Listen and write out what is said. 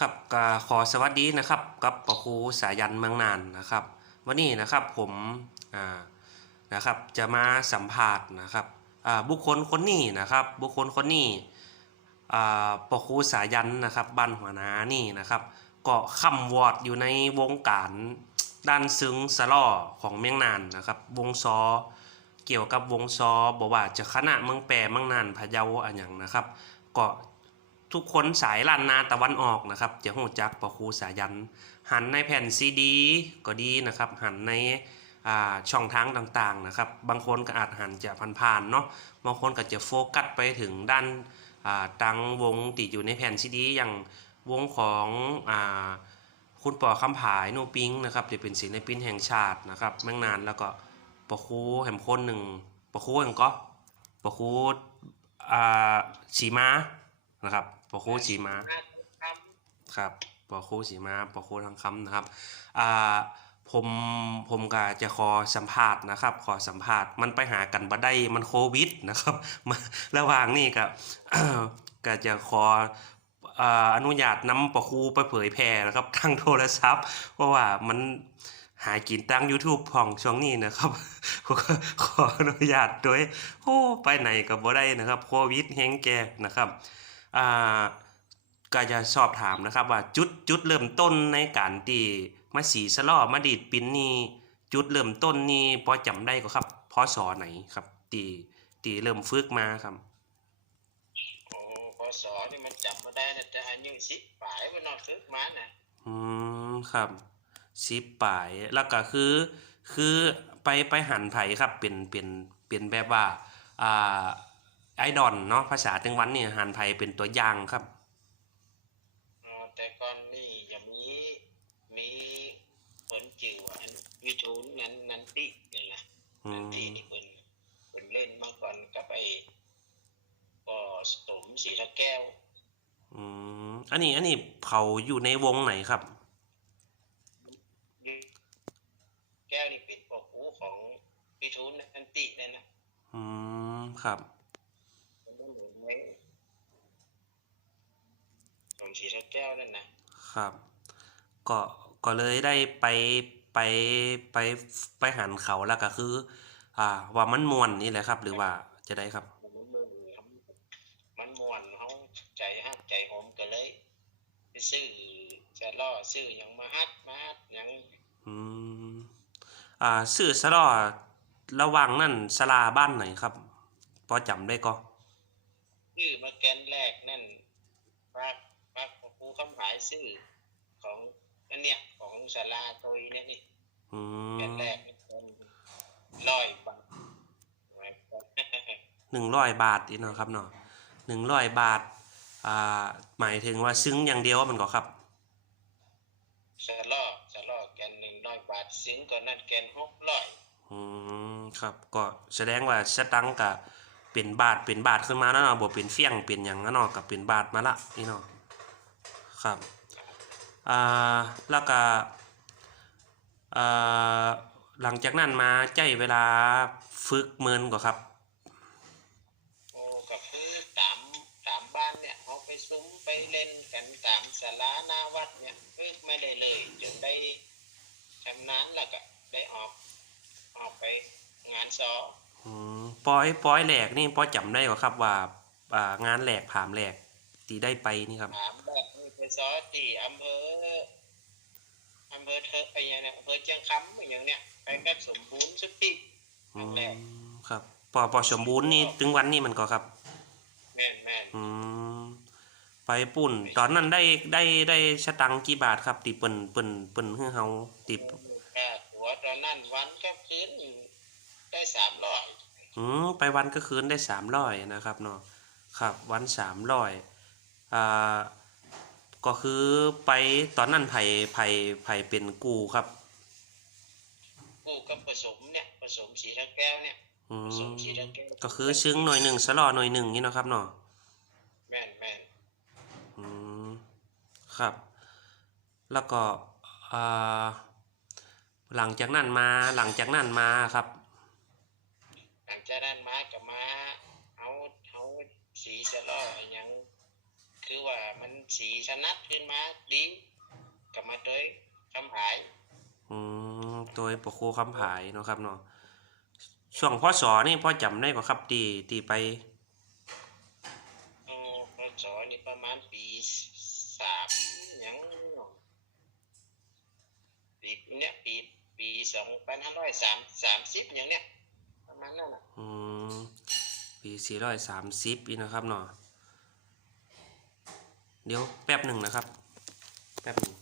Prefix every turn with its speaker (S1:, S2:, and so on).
S1: ครับก็ขอสวัสดีนะครับกับปะครูสายันเมืองนานนะครับ วันนี้นะครับผมอ่านะครับจะมาสัมภาษณ์นะครับอ่าบุคคลคนนี้นะครับ บุคคลคนนี้อ่าปะครูสายันนะครับบ้านหัวนานี่นะครับก็คำวอดอยู่ในวงการด้านซึ้งสล่อของเมืองนานนะครับ วงซอเกี่ยวกับวงซอบอกว่าจะคณะเมืองแปรเมืองนานพะเยาอันอย่างนะครับก็ ทุกคนสายล้านนาตะวันออกนะครับ จะหูจักปะครูสายัน หันในแผ่นซีดีก็ดีนะครับ หันในช่องทางต่างๆนะครับ บางคนก็อาจหันจะผ่านๆเนาะบางคนก็จะโฟกัสไปถึงด้านอ่าตังวงติดอยู่ในแผ่นซีดี อย่างวงของอคุณปอคำผายโนปิงนะครับจะเป็นศิลปินแห่งชาตินะครับเมืองนานแล้วก็ปะครูแห่งคนหนึ่งปะครูแห่งก็ปะครูสีมา นะครับปะครูสีมาครับปอโคสีมาปอโคทางคำนะครับอ่าผมผมก็จะขอสัมภาษณ์นะครับ ขอสัมภาษณ์มันไปหากันบ่ได้มันโควิดนะครับมาระหว่างนี้ก็ก็จะขออ่าอนุญาตนำปอคูไปเผยแพร่นะครับทางโทรศัพท์ เพราะว่ามันหากินตั้ง YouTube ของช่วงนี้นะครับผมก็ขออนุญาตโดยโอ้ไปไหนก็บ่ได้นะครับ โควิดแฮงแก่นะครับอ่า ก็จะสอบถามนะครับว่าจุดจุดเริ่มต้นในการตีมาสีสลอมาดีดปิ้นนี่จุดเริ่มต้นนี่พอจำได้ก็ครับพศไหนครับตีตีเริ่มฝึกมาครับ
S2: โอ้พอสอนี่มันจำไม่ได้นะแต่อายุสิบปลายมันนอนซึกมาน่ะ
S1: อืมครับสิบปลายแล้วก็คือ คือไปไปหันไผครับเป็นเป็นเป็นแบบว่าอ่า ไอดอนเนาะภาษาตึงวันนี่หันไผเป็นตัวอย่างครับ
S2: อ๋อแต่ก่อนนี่ยังมีมีผลจิ๋วอันวิทูลนั้นนันตินี่แหละ
S1: อื
S2: นัน
S1: ม
S2: ตินี่เป็นเป็นเล่นมาก่อนก็ไปก็สมสีตะแก้ว
S1: อืมอันนี้อันนี้เขาอยู่ในวงไหนครับ
S2: แก้วนี่เป็นพ่อครูของวิทูลนันตินั่นนะ
S1: อืมครับ
S2: มันก็เหมือนไว้ สมสีตะแก้วนั่นนะครับ
S1: ก็ก็เลยได้ไปไปไปไปหันเขาแล้วก็คือ อ่า ว่ามันมวนนี่แหละครับ หรือว่าจะได้ครับ
S2: มันม่วนมันม่วนเขาใจฮักใจหอมก็เลยไปซื้อจะล่อซื้อหยังมาฮัดมาฮัดหยัง
S1: อืมอ่าซื้อสลอระหว่างนั่นสลาบ้านไหนครับ พอจำได้ก็
S2: ซื้อมาแกนแรกนั่นพระ พระครูคำหายซื้อของอันเนี้ยของศาลาโตยเนี่ยนี่
S1: อื
S2: แก
S1: ม
S2: นแรกนี่เป็นร้อยบาท
S1: หนึ่งร้อยบาทอีกเนาะครับเนาะหนึ่งร้อยบาท อ่า หมายถึงว่าซึ้งอย่างเดียวมันก็ครับ
S2: สะล่อสะล่อแกนหนึ่งร้อยบาทซึ้งก่อนนั่นแกนหกร้อย
S1: อืมครับก็แสดงว่าสตังค์ก็เป็นบาทเป็นบาทขึ้นมาแล้วเนาะบ่เป็นเฟี้ยงเป็นหยังนั้นเนาะก็เป็นบาทมาละนี่เนาะ ครับอ่าแล้วก็อ่าหลังจากนั้นมาใจเวลาฝึกเมินก็ครับ
S2: โอ้ก็คือตามตามบ้านเนี่ยเขาไปซุ้มไปเล่นกันตามศาลาหน้าวัดเนี่ยฝึกไม่ได้เลยจนได้ชำนาญแล้วก็ได้ออกออกไปงานสอ
S1: อืมปอยปอยแหลกนี่ปอยจำได้ก็ครับว่าอ่างานแหลกผามแหลกที่ได้ไปนี่ครับ
S2: ถาม แบบนี้ไปสอที่อำเภออำเภอเธอไปยังเนี่ยอำเภอเชียงคำอย่างเนี้ยไปกับสมบูรณ์สุดที่
S1: อื
S2: ครั้ง
S1: ม
S2: แรก
S1: ครับปอปอสมบูรณ์นี่ถึงวันนี้มันก็ครับ
S2: แม่นแม่น
S1: อืมไปปุ่น ตอนนั้นได้ได้ได้สตังค์กี่บาทครับตีเปิ่นเปิ่นเปิ่นให้เฮาติ
S2: ค่าหัวตอนนั้นวันกับคืนได้สามร้อย
S1: อืมไปวันก็คืนได้สามร้อยนะครับเนาะครับ วันสามร้อยอ่า ก็คือไปตอนนั้นไผ่ไผ่ไผ่เป็นกูครับ
S2: กูกับผสมเนี่ยผสมสีทะแก้วเนี่ย
S1: อื
S2: ผสม
S1: ม
S2: สีทะแก้ว
S1: ก็คือซึ้งหน่วยหนึ่งสลอหน่วยหนึ่งนี่เนาะครับเนาะ
S2: แม่นแม่น
S1: อืมครับ แล้วก็อ่าหลังจากนั้นมาหลังจากนั้นมาครับ
S2: หลังจากนั้นมากับมาเอาเอาสีสะล่ออย่าง คือว่ามันสีชนัดขึ้นมาดีกลับมาโดยคำหาย
S1: อืมโดยประโคคำผายเนาะครับเนาะช่วงพศนี่พ่อจำได้ป่ะครับตีตีไป
S2: โอ้พศนี่ประมาณปีสามหยังปีเนี่ยปีปีสองพันห้าร้อยสามสามสิบอย่างเนี้ยประมาณนั้นน่ะ
S1: อืมปีสี่ร้อยสามสิบอีกนะครับเนาะ เดี๋ยวแป๊บหนึ่งนะครับ แป๊บหนึ่ง